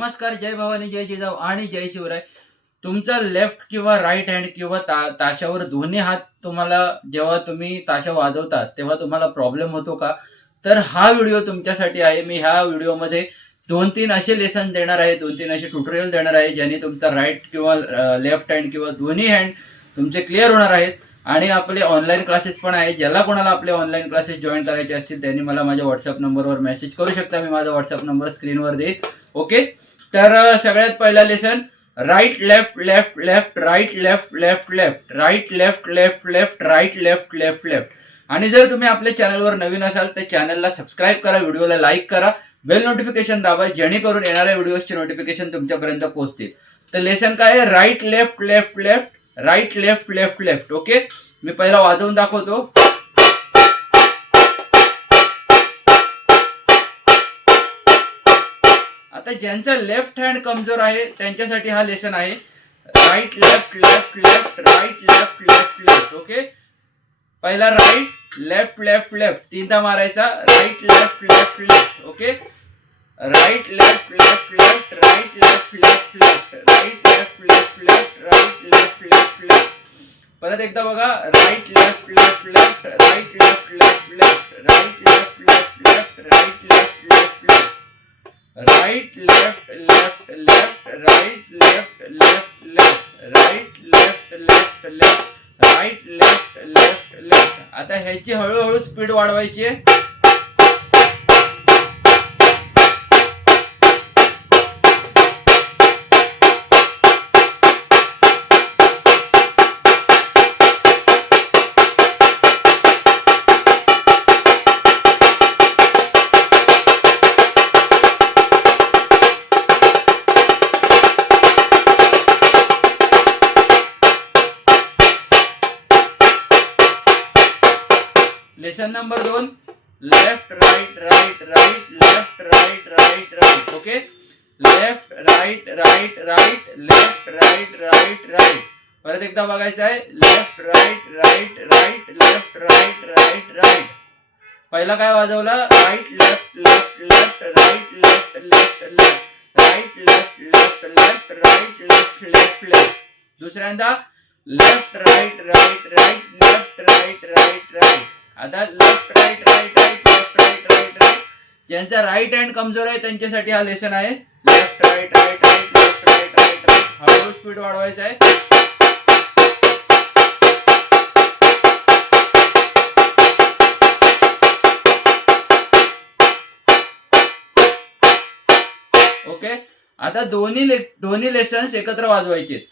नमस्कार, जय भवानी, जय जिजाऊ आणि जय शिवराय. तुमचा लेफ्ट किंवा राईट हँड किंवा ताशावर दोन्ही हात तुम्हाला जेव्हा तुम्ही ताशा वाजवता तेव्हा तुम्हाला प्रॉब्लेम होतो का? तर हा व्हिडिओ तुमच्यासाठी आहे. मी ह्या व्हिडिओमध्ये 2-3 असे लेसन देणार आहे, 2-3 असे ट्युटोरियल देणार आहे, ज्याने तुमचा राईट किंवा लेफ्ट हँड किंवा दोन्ही हँड तुमचे क्लिअर होणार आहेत. आणि आपले ऑनलाईन क्लासेस पण आहे. ज्याला कोणाला आपले ऑनलाईन क्लासेस जॉईन करायचे असतील त्यांनी मला माझ्या व्हॉट्सअप नंबरवर मेसेज करू शकता. मी माझा व्हॉट्सअप नंबर स्क्रीनवर देईन. ओके, तर सगळ्यात पहिला lesson, right left left left right left left left right left left left right left left left. आणि जर तुम्ही आपल्या चॅनलवर नवीन असाल तर चॅनलला सबस्क्राईब करा, व्हिडिओला लाईक करा, बेल नोटिफिकेशन दाबा, जेणेकरून येणाऱ्या व्हिडिओजचे नोटिफिकेशन तुमच्यापर्यंत पोहोचतील. तर लेसन काय आहे? Right left left left right left left left. Okay, मी पहिला वाजवून दाखवतो. आता ज्यांचा लेफ्ट हँड कमजोर आहे त्यांच्यासाठी हा लेसन आहे. Right left left left right left left left. Okay, पहिला राईट लेफ्ट लेफ्ट लेफ्ट तीनदा मारायचा. Right left left left. Okay, right left left left right left left left right left left left right left left left. परत एकदा बघा. Right left left left right left left left right left left left right left left left right left left left right left left left right left left left right left left left. आता ह्याची हळूहळू speed वाढवायची आहे. Lesson number 2, left right right right left right right right. Okay, left right right right left right right right. परत एकदा बघायचं आहे. Left right right right left right right right. पहिला काय वाजवला? Right left left left right left left left right left left left right left left left. दुसऱ्यांदा left right right right left right right right. आता left right right right left right right right. ज्यांचा right hand कमजोर आहे त्यांच्यासाठी हा lesson आहे. Left right right right left right right right. हळूहळू speed वाढवायचा आहे. ओके, आता दोन्ही लेसन्स एकत्र वाजवायचे.